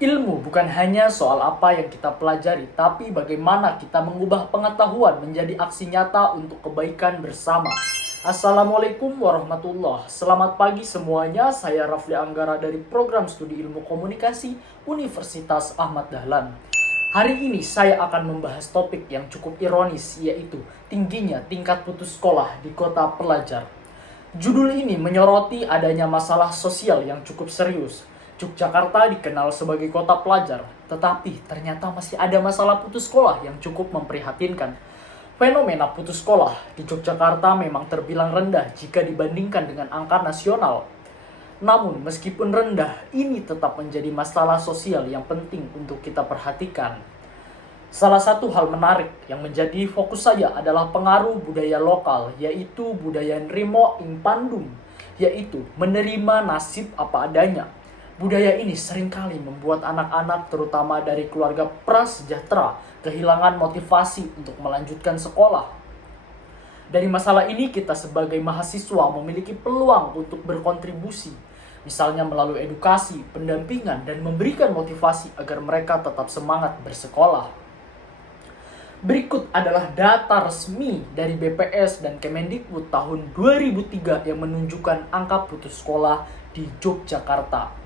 Ilmu bukan hanya soal apa yang kita pelajari, tapi bagaimana kita mengubah pengetahuan menjadi aksi nyata untuk kebaikan bersama. Assalamualaikum warahmatullahi. Selamat pagi semuanya, saya Rafli Anggara dari Program Studi Ilmu Komunikasi Universitas Ahmad Dahlan. Hari ini saya akan membahas topik yang cukup ironis, yaitu tingginya tingkat putus sekolah di kota pelajar. Judul ini menyoroti adanya masalah sosial yang cukup serius. Yogyakarta dikenal sebagai kota pelajar, tetapi ternyata masih ada masalah putus sekolah yang cukup memprihatinkan. Fenomena putus sekolah di Yogyakarta memang terbilang rendah jika dibandingkan dengan angka nasional. Namun, meskipun rendah, ini tetap menjadi masalah sosial yang penting untuk kita perhatikan. Salah satu hal menarik yang menjadi fokus saya adalah pengaruh budaya lokal, yaitu budaya Nrimo ing Pandum, yaitu menerima nasib apa adanya. Budaya ini seringkali membuat anak-anak terutama dari keluarga prasejahtera kehilangan motivasi untuk melanjutkan sekolah. Dari masalah ini kita sebagai mahasiswa memiliki peluang untuk berkontribusi, misalnya melalui edukasi, pendampingan, dan memberikan motivasi agar mereka tetap semangat bersekolah. Berikut adalah data resmi dari BPS dan Kemendikbud tahun 2003 yang menunjukkan angka putus sekolah di Yogyakarta.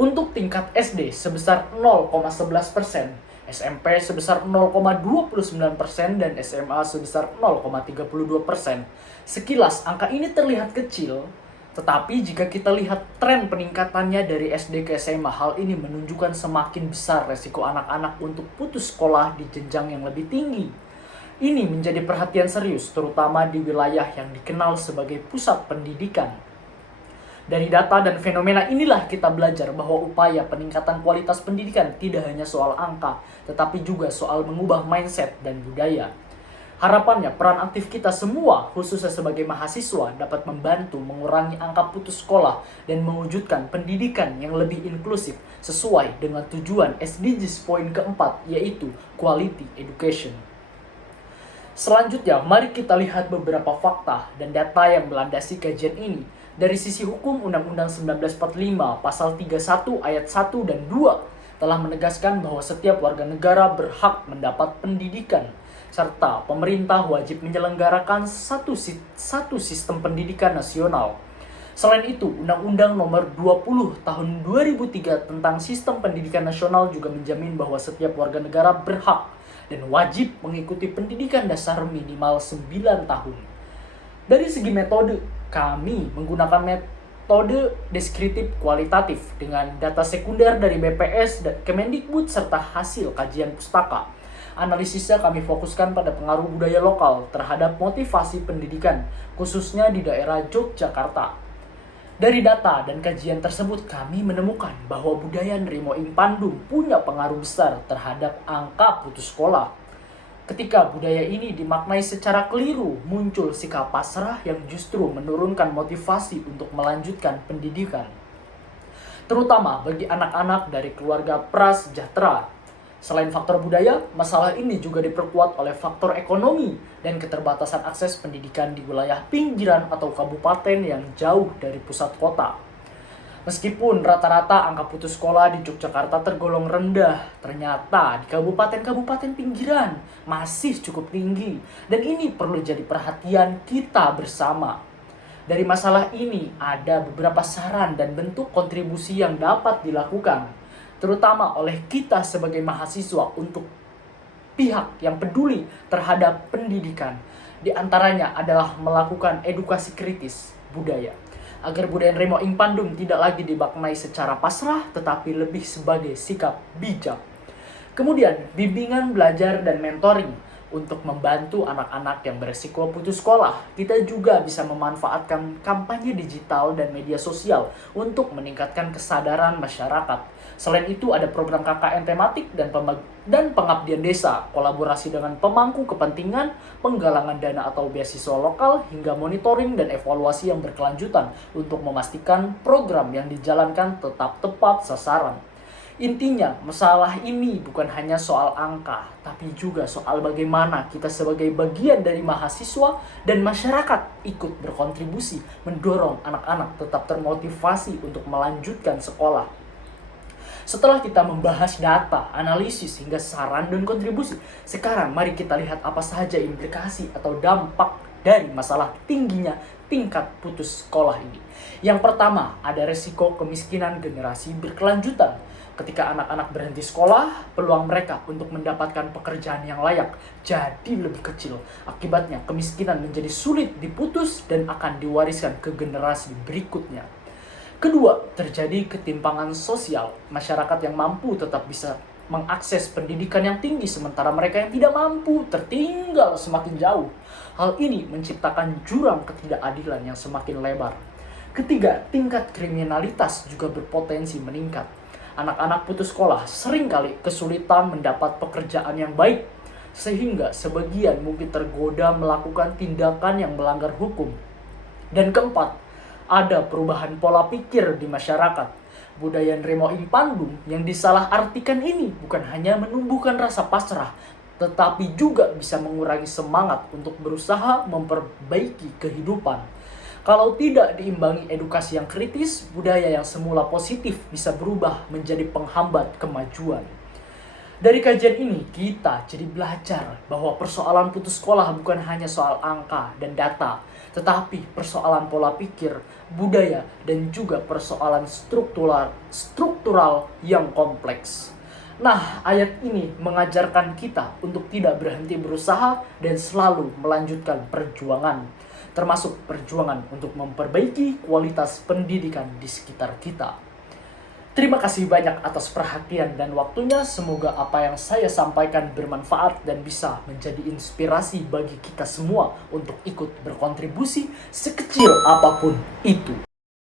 Untuk tingkat SD sebesar 0,11%, SMP sebesar 0,29%, dan SMA sebesar 0,32%. Sekilas angka ini terlihat kecil, tetapi jika kita lihat tren peningkatannya dari SD ke SMA, hal ini menunjukkan semakin besar resiko anak-anak untuk putus sekolah di jenjang yang lebih tinggi. Ini menjadi perhatian serius, terutama di wilayah yang dikenal sebagai pusat pendidikan. Dari data dan fenomena inilah kita belajar bahwa upaya peningkatan kualitas pendidikan tidak hanya soal angka, tetapi juga soal mengubah mindset dan budaya. Harapannya peran aktif kita semua, khususnya sebagai mahasiswa, dapat membantu mengurangi angka putus sekolah dan mewujudkan pendidikan yang lebih inklusif sesuai dengan tujuan SDGs poin keempat, yaitu Quality Education. Selanjutnya, mari kita lihat beberapa fakta dan data yang melandasi kajian ini. Dari sisi hukum, Undang-Undang 1945 Pasal 31 Ayat 1 dan 2 telah menegaskan bahwa setiap warga negara berhak mendapat pendidikan, serta pemerintah wajib menyelenggarakan satu sistem pendidikan nasional. Selain itu, Undang-Undang Nomor 20 Tahun 2003 tentang Sistem Pendidikan Nasional juga menjamin bahwa setiap warga negara berhak dan wajib mengikuti pendidikan dasar minimal 9 tahun. Dari segi metode, kami menggunakan metode deskriptif kualitatif dengan data sekunder dari BPS dan Kemendikbud serta hasil kajian pustaka. Analisisnya kami fokuskan pada pengaruh budaya lokal terhadap motivasi pendidikan, khususnya di daerah Yogyakarta. Dari data dan kajian tersebut, kami menemukan bahwa budaya Nrimo ing Pandum punya pengaruh besar terhadap angka putus sekolah. Ketika budaya ini dimaknai secara keliru, muncul sikap pasrah yang justru menurunkan motivasi untuk melanjutkan pendidikan. Terutama bagi anak-anak dari keluarga prasejahtera. Selain faktor budaya, masalah ini juga diperkuat oleh faktor ekonomi dan keterbatasan akses pendidikan di wilayah pinggiran atau kabupaten yang jauh dari pusat kota. Meskipun rata-rata angka putus sekolah di Yogyakarta tergolong rendah, ternyata di kabupaten-kabupaten pinggiran masih cukup tinggi. Dan ini perlu jadi perhatian kita bersama. Dari masalah ini ada beberapa saran dan bentuk kontribusi yang dapat dilakukan, terutama oleh kita sebagai mahasiswa untuk pihak yang peduli terhadap pendidikan. Di antaranya adalah melakukan edukasi kritis budaya, agar budaya Nrimo ing Pandum tidak lagi dimaknai secara pasrah, tetapi lebih sebagai sikap bijak. Kemudian, bimbingan belajar dan mentoring untuk membantu anak-anak yang beresiko putus sekolah. Kita juga bisa memanfaatkan kampanye digital dan media sosial untuk meningkatkan kesadaran masyarakat. Selain itu, ada program KKN tematik dan pengabdian desa, kolaborasi dengan pemangku kepentingan, penggalangan dana atau beasiswa lokal, hingga monitoring dan evaluasi yang berkelanjutan untuk memastikan program yang dijalankan tetap tepat sasaran. Intinya, masalah ini bukan hanya soal angka, tapi juga soal bagaimana kita sebagai bagian dari mahasiswa dan masyarakat ikut berkontribusi mendorong anak-anak tetap termotivasi untuk melanjutkan sekolah. Setelah kita membahas data, analisis, hingga saran dan kontribusi, sekarang mari kita lihat apa saja implikasi atau dampak dari masalah tingginya tingkat putus sekolah ini. Yang pertama, ada resiko kemiskinan generasi berkelanjutan. Ketika anak-anak berhenti sekolah, peluang mereka untuk mendapatkan pekerjaan yang layak jadi lebih kecil. Akibatnya, kemiskinan menjadi sulit diputus dan akan diwariskan ke generasi berikutnya. Kedua, terjadi ketimpangan sosial. Masyarakat yang mampu tetap bisa mengakses pendidikan yang tinggi, sementara mereka yang tidak mampu tertinggal semakin jauh. Hal ini menciptakan jurang ketidakadilan yang semakin lebar. Ketiga, tingkat kriminalitas juga berpotensi meningkat. Anak-anak putus sekolah seringkali kesulitan mendapat pekerjaan yang baik, sehingga sebagian mungkin tergoda melakukan tindakan yang melanggar hukum. Dan keempat, ada perubahan pola pikir di masyarakat. Budaya Nrimo Impandung yang disalahartikan ini bukan hanya menumbuhkan rasa pasrah, tetapi juga bisa mengurangi semangat untuk berusaha memperbaiki kehidupan. Kalau tidak diimbangi edukasi yang kritis, budaya yang semula positif bisa berubah menjadi penghambat kemajuan. Dari kajian ini, kita jadi belajar bahwa persoalan putus sekolah bukan hanya soal angka dan data, tetapi persoalan pola pikir, budaya, dan juga persoalan struktural yang kompleks. Nah, ayat ini mengajarkan kita untuk tidak berhenti berusaha dan selalu melanjutkan perjuangan, termasuk perjuangan untuk memperbaiki kualitas pendidikan di sekitar kita. Terima kasih banyak atas perhatian dan waktunya. Semoga apa yang saya sampaikan bermanfaat dan bisa menjadi inspirasi bagi kita semua untuk ikut berkontribusi sekecil apapun itu.